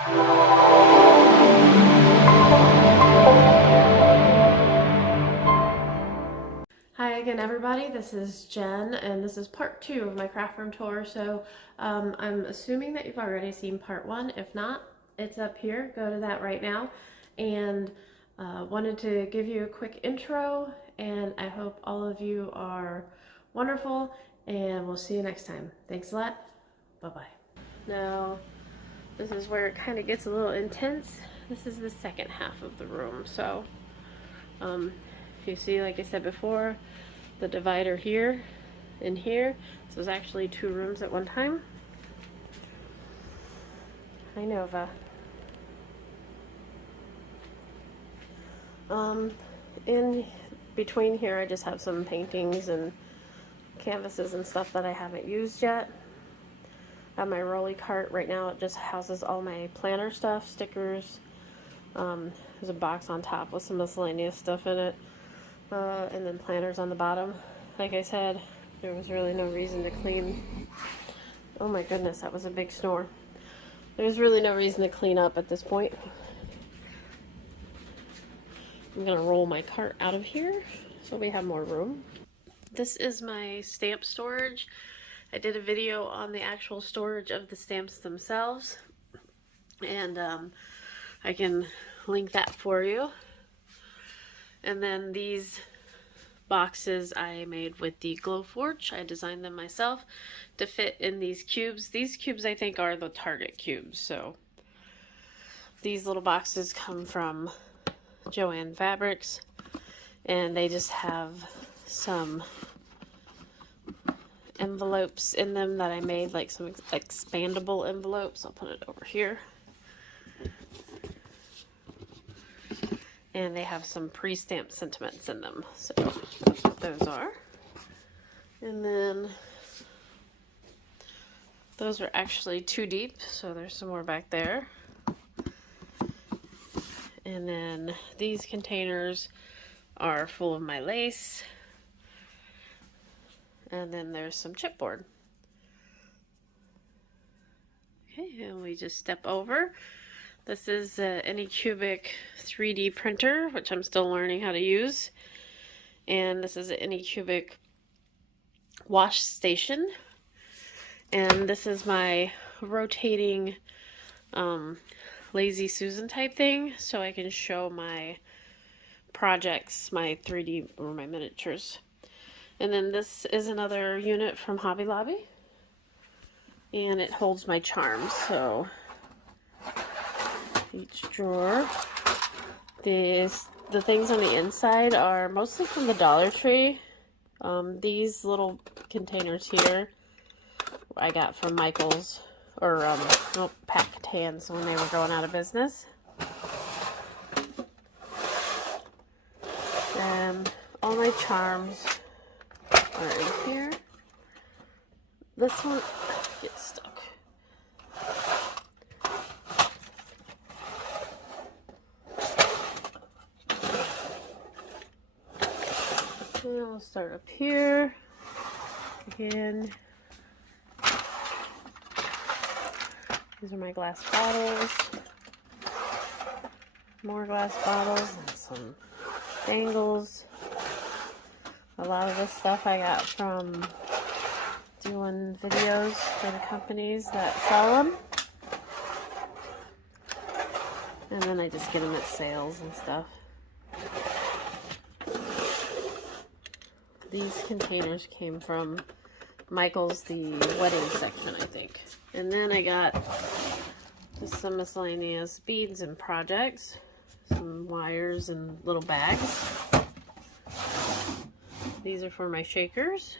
Hi again, everybody. This is Jen, and this is part 2 of my craft room tour. So I'm assuming that you've already seen part 1. If not, it's up here. Go to that right now. And wanted to give you a quick intro, and I hope all of you are wonderful, and we'll see you next time. Thanks a lot. Bye-bye. Now, this is where it kind of gets a little intense. This is the second half of the room. So you see, like I said before, the divider here and here. This was actually 2 rooms at one time. Hi, Nova. In between here, I just have some paintings and canvases and stuff that I haven't used yet. I have my rolly cart right now. It just houses all my planner stuff, stickers. There's a box on top with some miscellaneous stuff in it. And then planners on the bottom. Like I said, there was really no reason to clean. Oh my goodness, that was a big snore. There's really no reason to clean up at this point. I'm gonna roll my cart out of here so we have more room. This is my stamp storage. I did a video on the actual storage of the stamps themselves, and I can link that for you. And then these boxes I made with the Glowforge. I designed them myself to fit in these cubes. These cubes I think are the Target cubes. So these little boxes come from Joann Fabrics, and they just have some envelopes in them that I made, like some expandable envelopes. I'll put it over here. And they have some pre-stamped sentiments in them. So that's what those are. And then those are actually 2 deep, so there's some more back there. And then these containers are full of my lace. And then there's some chipboard. Okay, and we just step over. This is Anycubic 3D printer, which I'm still learning how to use. And this is an Anycubic wash station. And this is my rotating Lazy Susan type thing, so I can show my projects, my 3D or my miniatures. And then this is another unit from Hobby Lobby, and it holds my charms. So each drawer, the things on the inside are mostly from the Dollar Tree. These little containers here I got from Michael's, or Pack Tans, when they were going out of business. And all my charms are in here. This one gets stuck. And we'll start up here again. These are my glass bottles, more glass bottles, and some bangles. A lot of this stuff I got from doing videos for the companies that sell them. And then I just get them at sales and stuff. These containers came from Michael's, the wedding section, I think. And then I got just some miscellaneous beads and projects, some wires and little bags. These are for my shakers.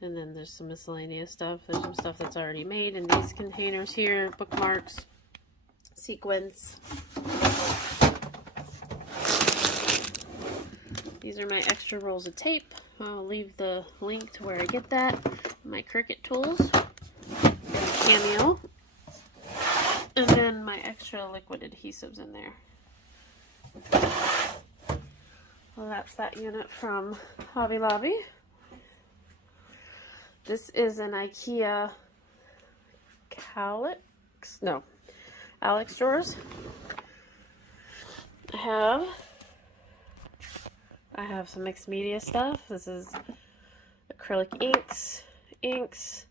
And then there's some miscellaneous stuff. There's some stuff that's already made in these containers here, bookmarks, sequins. These are my extra rolls of tape. I'll leave the link to where I get that. My Cricut tools, and Cameo, and then my extra liquid adhesives in there. Well, that's that unit from Hobby Lobby. This is an IKEA Alex drawers. I have some mixed media stuff. This is acrylic inks,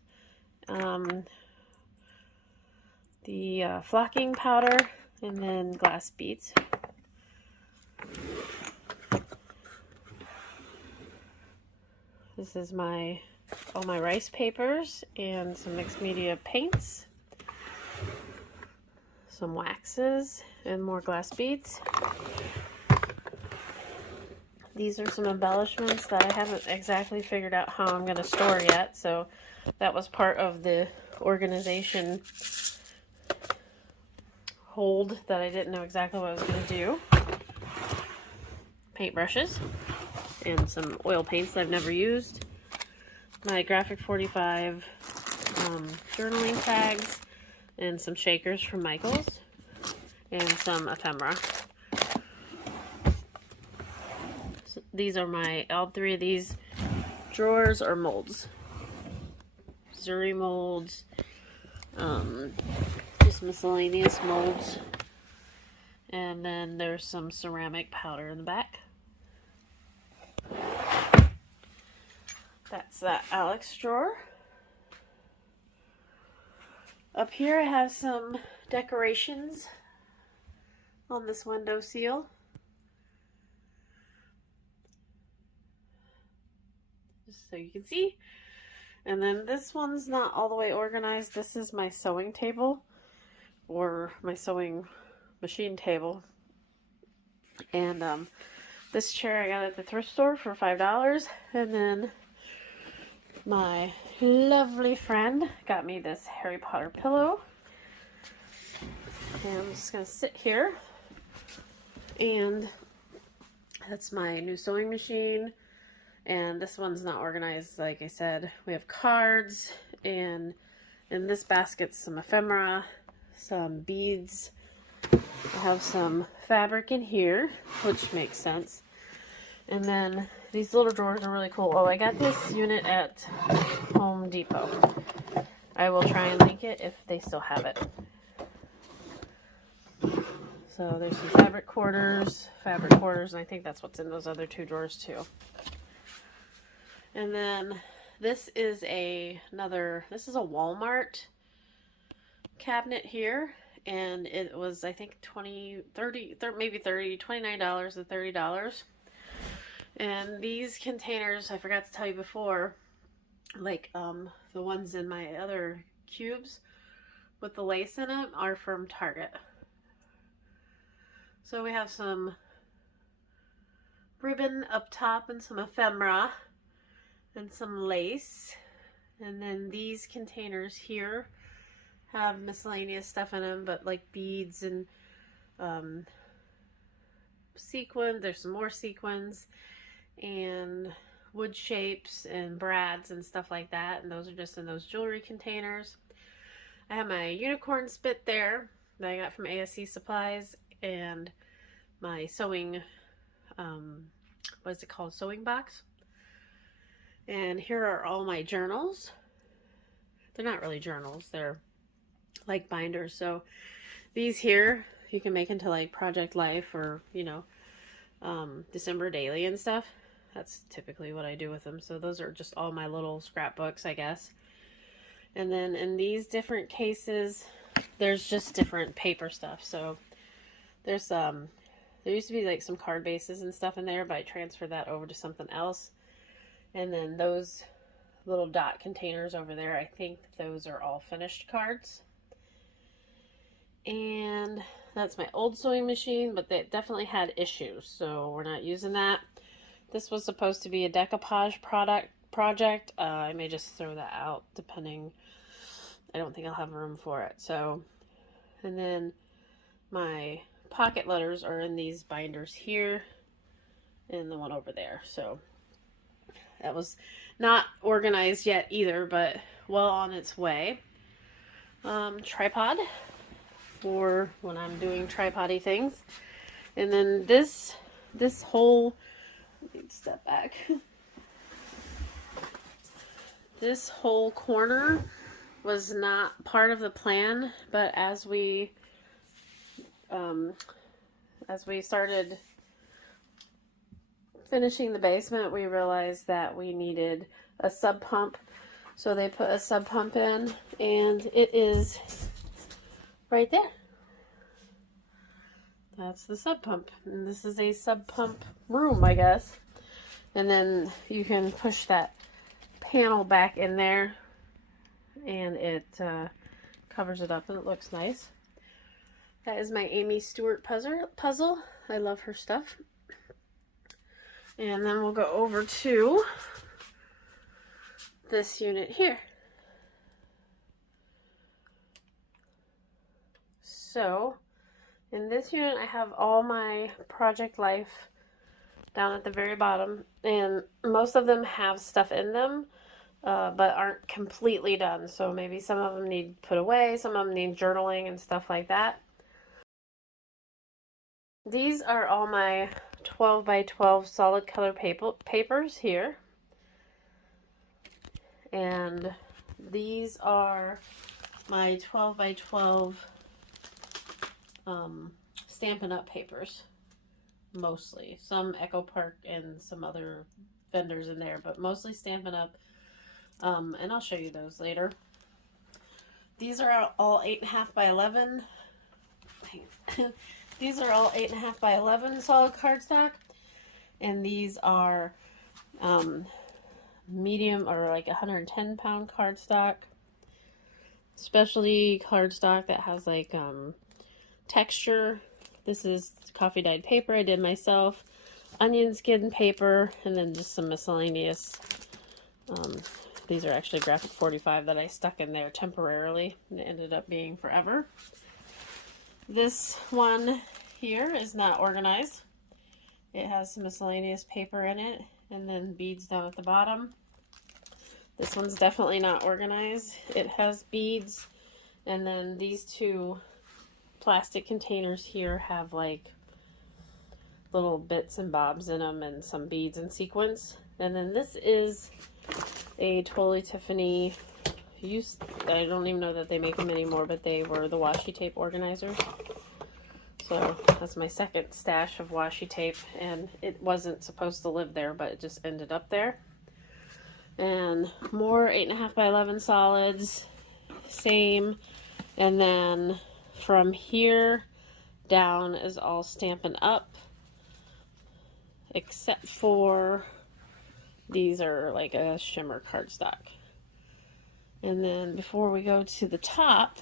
the flocking powder, and then glass beads. This is all my rice papers and some mixed media paints, some waxes, and more glass beads. These are some embellishments that I haven't exactly figured out how I'm going to store yet, so that was part of the organization hold that I didn't know exactly what I was going to do. Paintbrushes and some oil paints that I've never used. My Graphic 45 journaling tags and some shakers from Michaels and some ephemera. So these are all three of these drawers are molds. Zuri molds, just miscellaneous molds. And then there's some ceramic powder in the back. That's that Alex drawer. Up here I have some decorations on this window seal. Just so you can see. And then this one's not all the way organized. This is my sewing table, or my sewing machine table. And this chair I got at the thrift store for $5. And then my lovely friend got me this Harry Potter pillow. And I'm just going to sit here. And that's my new sewing machine. And this one's not organized, like I said. We have cards, and in this basket's some ephemera, some beads. I have some fabric in here, which makes sense. And then these little drawers are really cool. Oh, I got this unit at Home Depot. I will try and link it if they still have it. So there's some fabric quarters, and I think that's what's in those other two drawers too. And then this is a Walmart cabinet here, and it was, I think, $29 and $30. And these containers, I forgot to tell you before, like the ones in my other cubes with the lace in them, are from Target. So we have some ribbon up top and some ephemera and some lace. And then these containers here have miscellaneous stuff in them, but like beads and sequins. There's some more sequins and wood shapes and brads and stuff like that, and those are just in those jewelry containers. I have my unicorn spit there that I got from ASC Supplies, and my sewing what is it called, sewing box. And here are all my journals. They're not really journals, they're like binders. So these here you can make into like Project Life, or December Daily and stuff. That's typically what I do with them. So those are just all my little scrapbooks, I guess. And then in these different cases, there's just different paper stuff. So there's there used to be like some card bases and stuff in there, but I transferred that over to something else. And then those little dot containers over there, I think those are all finished cards. And that's my old sewing machine, but they definitely had issues, so we're not using that. This was supposed to be a decoupage project. I may just throw that out, depending. I don't think I'll have room for it. So, and then my pocket letters are in these binders here, and the one over there. So that was not organized yet either, but well on its way. Tripod for when I'm doing tripod-y things. And then this whole, step back. This whole corner was not part of the plan, but as we as we started finishing the basement, we realized that we needed a sub pump. So they put a sub pump in, and it is right there. That's the sub pump. And this is a sub pump room, I guess. And then you can push that panel back in there, and it covers it up, and it looks nice. That is my Amy Stewart puzzle. I love her stuff. And then we'll go over to this unit here. So in this unit, I have all my Project Life down at the very bottom, and most of them have stuff in them, but aren't completely done. So maybe some of them need put away, some of them need journaling and stuff like that. These are all my 12 by 12 solid color papers here. And these are my 12 by 12 Stampin' Up papers, mostly. Some Echo Park and some other vendors in there, but mostly Stampin' Up. And I'll show you those later. These are all 8.5 by 11. These are all 8.5 by 11 solid cardstock, and these are medium, or like 110 pound cardstock, specialty cardstock that has like texture. This is coffee dyed paper I did myself, onion skin paper, and then just some miscellaneous. These are actually graphic 45 that I stuck in there temporarily, and it ended up being forever. This one here is not organized. It has some miscellaneous paper in it, and then beads down at the bottom. This one's definitely not organized. It has beads, and then these two plastic containers here have like little bits and bobs in them and some beads and sequins. And then this is a Totally Tiffany I don't even know that they make them anymore, but they were the washi tape organizers. So that's my second stash of washi tape, and it wasn't supposed to live there, but it just ended up there. And more 8.5 by 11 solids, same. And then from here down is all Stampin' Up, except for these are like a shimmer cardstock. And then before we go to the top,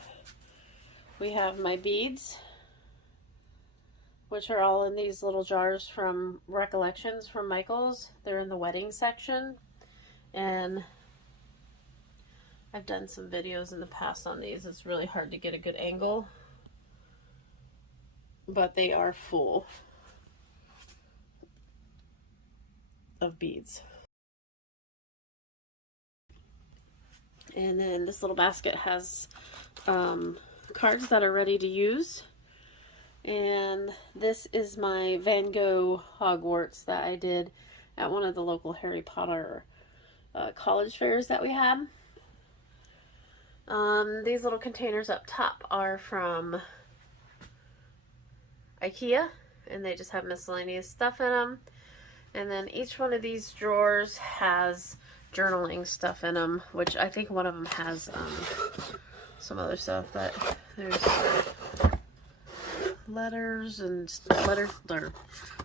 we have my beads, which are all in these little jars from Recollections from Michaels. They're in the wedding section, and I've done some videos in the past on these. It's really hard to get a good angle, but they are full of beads. And then this little basket has cards that are ready to use. And this is my Van Gogh Hogwarts that I did at one of the local Harry Potter college fairs that we had. These little containers up top are from IKEA, and they just have miscellaneous stuff in them. And then each one of these drawers has journaling stuff in them, which I think one of them has some other stuff, but there's letters and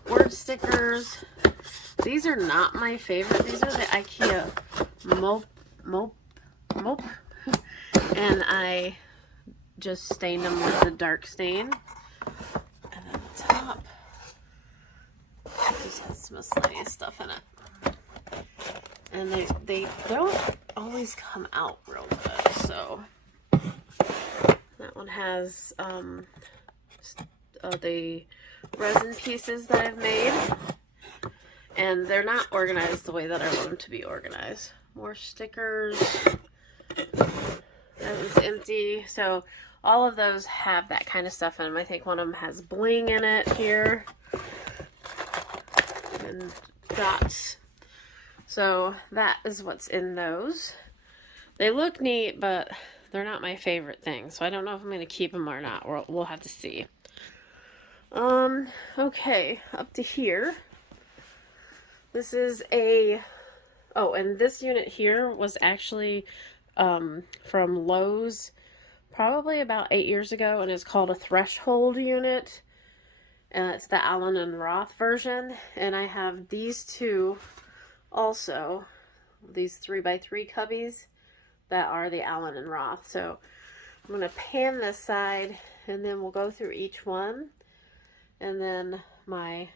word stickers. These are not my favorite. These are the IKEA mope, and I just stained them with the dark stain. And then the top just has some miscellaneous stuff in it. And they don't always come out real good. So that one has the resin pieces that I've made, and they're not organized the way that I want them to be organized. More stickers. That one's empty. So all of those have that kind of stuff in them. I think one of them has bling in it here, and dots. So that is what's in those. They look neat, but they're not my favorite thing. So I don't know if I'm going to keep them or not. We'll have to see. Okay, up to here. This is a, oh, and this unit here was actually from Lowe's probably about 8 years ago, and it's called a threshold unit. It's the Allen and Roth version, and I have these two also, these 3x3 cubbies that are the Allen and Roth. So I'm going to pan this side, and then we'll go through each one, and then my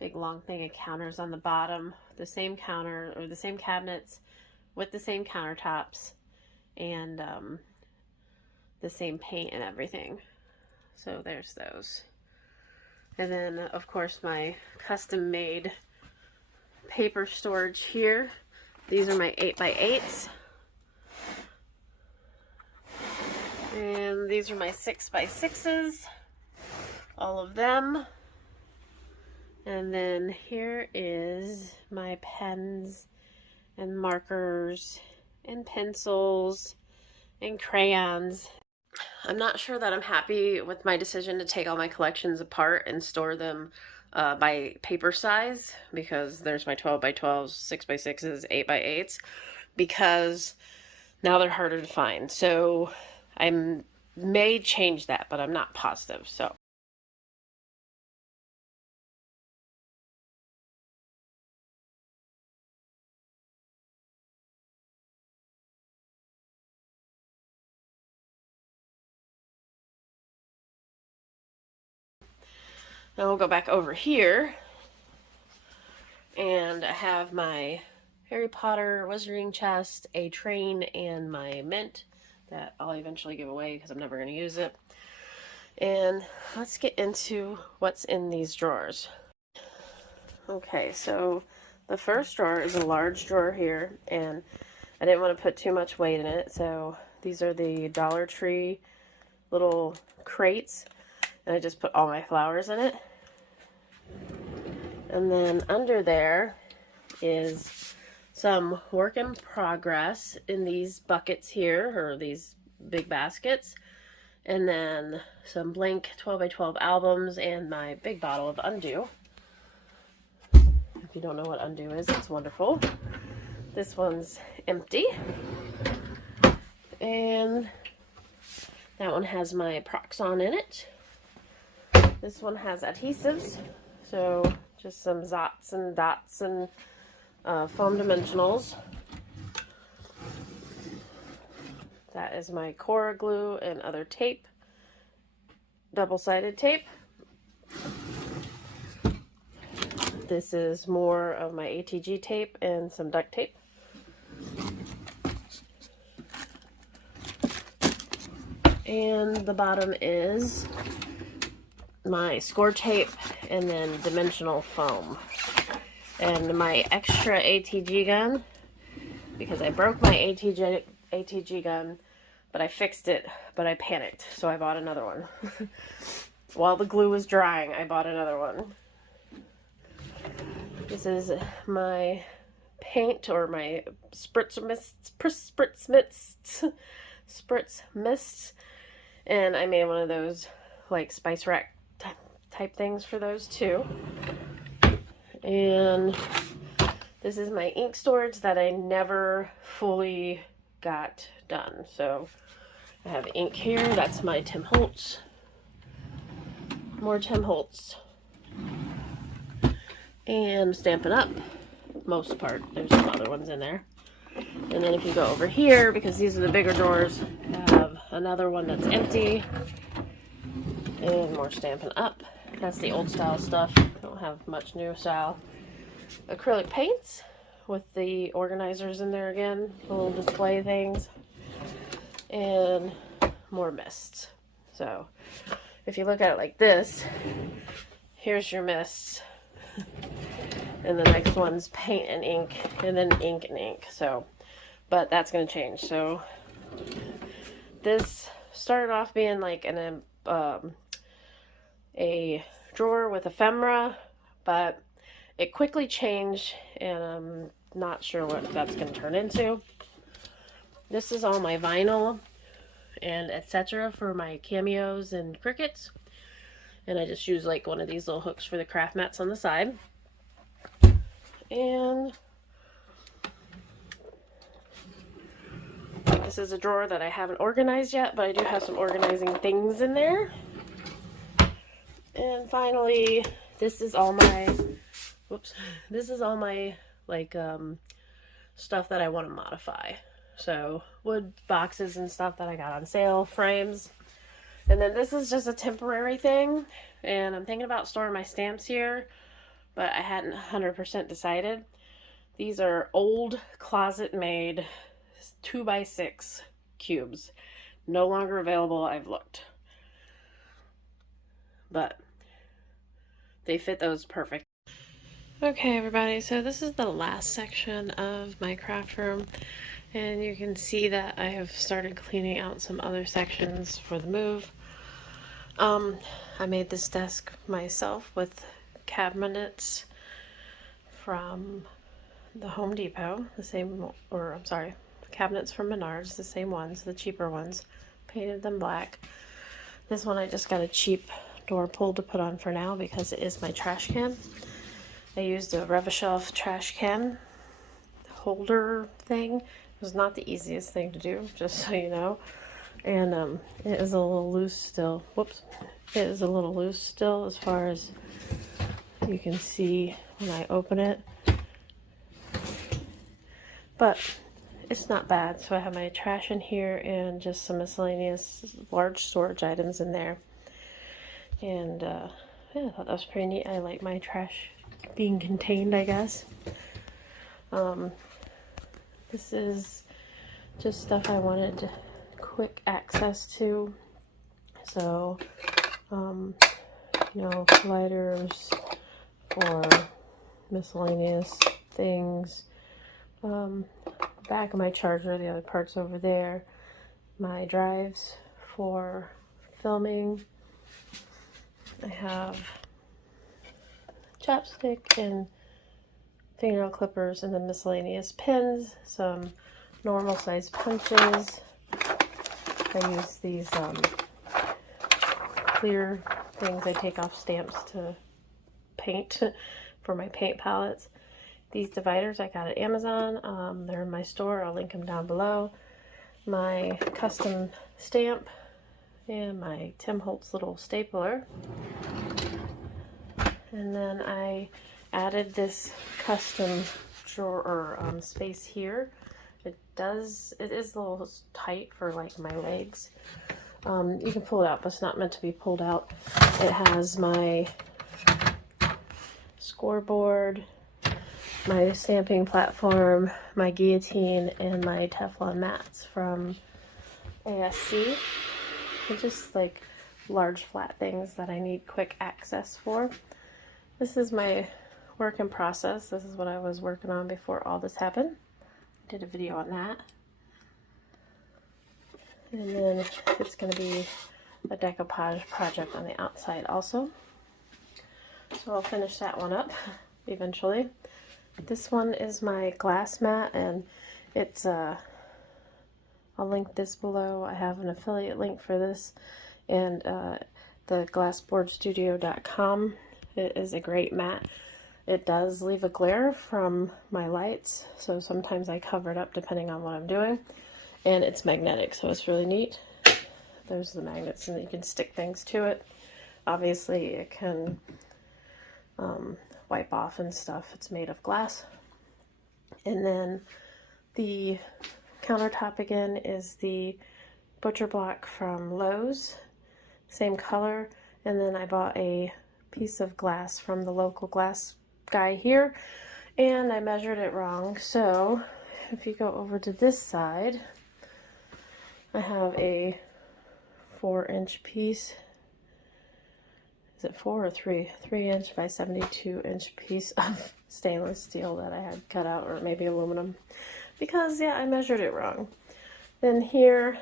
big long thing of counters on the bottom, the same counter or the same cabinets with the same countertops and the same paint and everything. So there's those. And then of course my custom made paper storage here. These are my 8x8s. And these are my 6x6s. All of them. And then here is my pens and markers and pencils and crayons. I'm not sure that I'm happy with my decision to take all my collections apart and store them by paper size, because there's my 12x12s, 6x6s, 8x8s, because now they're harder to find. So I may change that, but I'm not positive. So now we'll go back over here, and I have my Harry Potter Wizarding chest, a train, and my mint that I'll eventually give away because I'm never going to use it. And let's get into what's in these drawers. Okay, so the first drawer is a large drawer here, and I didn't want to put too much weight in it, so these are the Dollar Tree little crates, and I just put all my flowers in it. And then under there is some work in progress in these buckets here, or these big baskets, and then some blank 12x12 albums and my big bottle of UnDu. If you don't know what UnDu is, it's wonderful. This one's empty, and that one has my Proxon in it. This one has adhesives, so just some zots and dots and foam dimensionals. That is my Cora glue and other tape, double-sided tape. This is more of my ATG tape and some duct tape. And the bottom is my score tape and then dimensional foam. And my extra ATG gun, because I broke my ATG gun, but I fixed it, but I panicked, so I bought another one. While the glue was drying, I bought another one. This is my paint, or my spritz mists, and I made one of those like spice rack type things for those too. And this is my ink storage that I never fully got done. So I have ink here. That's my Tim Holtz. More Tim Holtz. And Stampin' Up! Most part. There's some other ones in there. And then if you go over here, because these are the bigger drawers, I have another one that's empty. And more Stampin' Up! That's the old style stuff. I don't have much new style. Acrylic paints with the organizers in there again, the little display things, and more mists. So if you look at it like this, here's your mists, and the next one's paint and ink, and then ink and ink. So, but that's going to change. So this started off being like a drawer with ephemera, but it quickly changed, and I'm not sure what that's going to turn into. This is all my vinyl and etc. for my cameos and crickets. And I just use like one of these little hooks for the craft mats on the side. And this is a drawer that I haven't organized yet, but I do have some organizing things in there. And finally, this is all my, this is all my like stuff that I want to modify. So wood boxes and stuff that I got on sale, frames. And then this is just a temporary thing, and I'm thinking about storing my stamps here, but I hadn't 100% decided. These are old closet made 2x6 cubes. No longer available, I've looked. But they fit those perfect. Okay everybody, so this is the last section of my craft room, and you can see that I have started cleaning out some other sections for the move. I made this desk myself with cabinets from the Home Depot, the same, or I'm sorry, cabinets from Menards, the same ones, the cheaper ones. Painted them black. This one I just got a cheap door pull to put on for now because it is my trash can. I used a Rev-A-Shelf trash can holder thing. It was not the easiest thing to do, just so you know. And it is a little loose still. Whoops. It is a little loose still as far as you can see when I open it. But it's not bad. So I have my trash in here and just some miscellaneous large storage items in there. And yeah, I thought that was pretty neat. I like my trash being contained, I guess. This is just stuff I wanted quick access to. So, you know, lighters for miscellaneous things. Back of my charger, the other parts over there. My drives for filming. I have chapstick and fingernail clippers, and then miscellaneous pins, some normal size punches. I use these clear things I take off stamps to paint for my paint palettes. These dividers I got at Amazon. They're in my store. I'll link them down below. My custom stamp and my Tim Holtz little stapler. And then I added this custom drawer or space here. It is a little tight for like my legs. You can pull it out, but it's not meant to be pulled out. It has my scoreboard, my stamping platform, my guillotine, and my Teflon mats from ASC. They're just like large flat things that I need quick access for. This is my work in process. This is what I was working on before all this happened. I did a video on that. And then it's going to be a decoupage project on the outside also. So I'll finish that one up eventually. This one is my glass mat, and it's I'll link this below. I have an affiliate link for this, and the glassboardstudio.com. It is a great mat. It does leave a glare from my lights, so sometimes I cover it up depending on what I'm doing. And it's magnetic, so it's really neat. There's the magnets, and you can stick things to it. Obviously, it can wipe off and stuff. It's made of glass. And then the countertop again is the butcher block from Lowe's, same color. And then I bought a piece of glass from the local glass guy here, and I measured it wrong. So if you go over to this side, I have a 4-inch piece. Is it 4 or 3? 3-inch by 72-inch piece of stainless steel that I had cut out, or maybe aluminum, because yeah, I measured it wrong. Then here,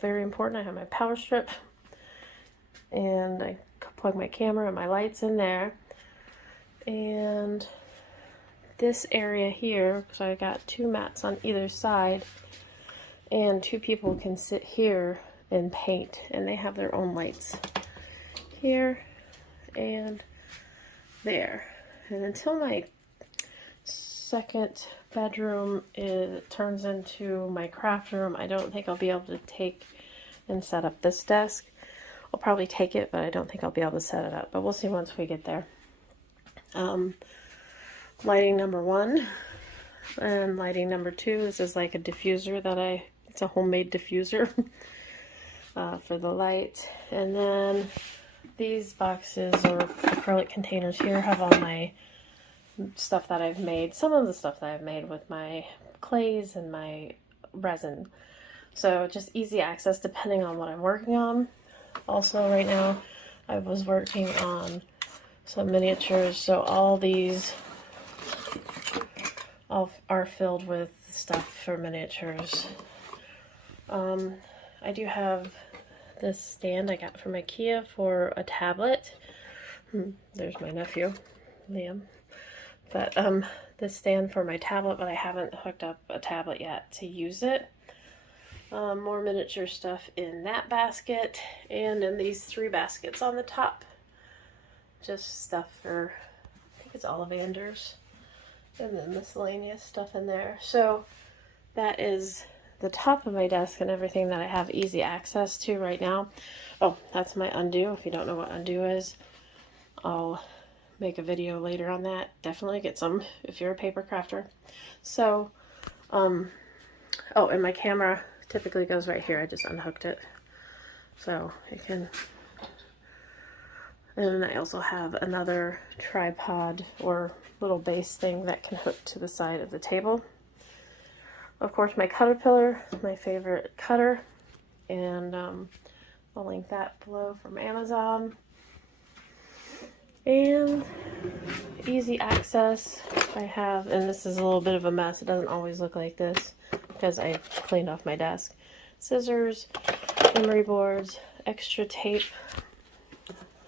very important, I have my power strip, and I plug my camera and my lights in there. And this area here, so I got 2 mats on either side, and 2 people can sit here and paint, and they have their own lights here and there. And until my second bedroom turns into my craft room, I don't think I'll be able to take and set up this desk. I'll probably take it, but I don't think I'll be able to set it up, but we'll see once we get there. Lighting number 1 and lighting number 2. This is like a diffuser that it's a homemade diffuser for the light. And then these boxes or acrylic containers here have all my stuff that I've made. Some of the stuff that I've made with my clays and my resin. So just easy access depending on what I'm working on. Also right now I was working on some miniatures, so all these are filled with stuff for miniatures. I do have this stand I got from IKEA for a tablet. There's my nephew, Liam. But this stand for my tablet, but I haven't hooked up a tablet yet to use it. More miniature stuff in that basket, and in these 3 baskets on the top. Just stuff for, I think it's Ollivanders, and then miscellaneous stuff in there. So that is the top of my desk and everything that I have easy access to right now. Oh, that's my UnDu. If you don't know what UnDu is, I'll make a video later on that. Definitely get some if you're a paper crafter. So, oh, and my camera typically goes right here. I just unhooked it. So it can, and I also have another tripod or little base thing that can hook to the side of the table. Of course, my CutterPillar, my favorite cutter, and I'll link that below from Amazon. And easy access I have, and this is a little bit of a mess. It doesn't always look like this because I cleaned off my desk. Scissors, memory boards, extra tape,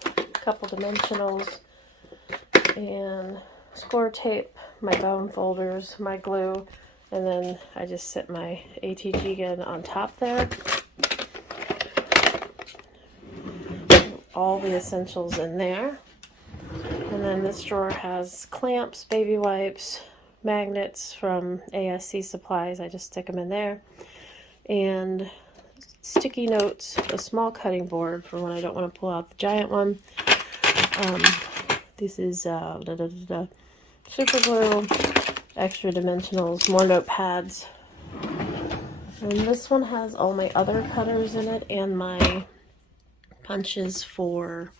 a couple dimensionals, and score tape, my bone folders, my glue, and then I just sit my ATG gun on top there. All the essentials in there. And then this drawer has clamps, baby wipes, magnets from ASC Supplies. I just stick them in there. And sticky notes, a small cutting board for when I don't want to pull out the giant one. This is super glue, extra dimensionals, more notepads. And this one has all my other cutters in it and my punches for,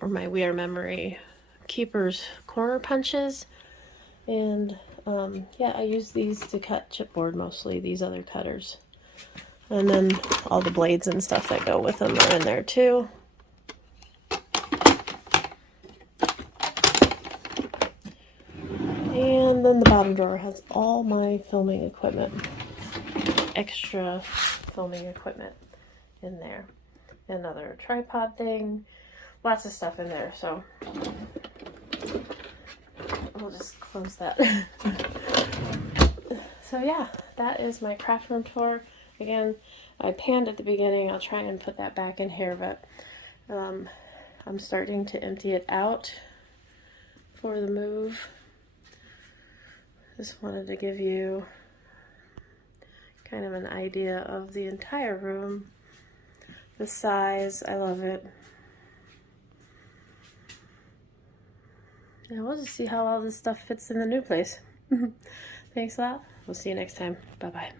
or my We Are Memory Keepers corner punches. And yeah, I use these to cut chipboard mostly, these other cutters. And then all the blades and stuff that go with them are in there too. And then the bottom drawer has all my filming equipment, extra filming equipment in there. Another tripod thing, lots of stuff in there, so we'll just close that. So yeah, that is my craft room tour. Again, I panned at the beginning. I'll try and put that back in here, but I'm starting to empty it out for the move. Just wanted to give you kind of an idea of the entire room. The size, I love it. And we'll just see how all this stuff fits in the new place. Thanks a lot. We'll see you next time. Bye-bye.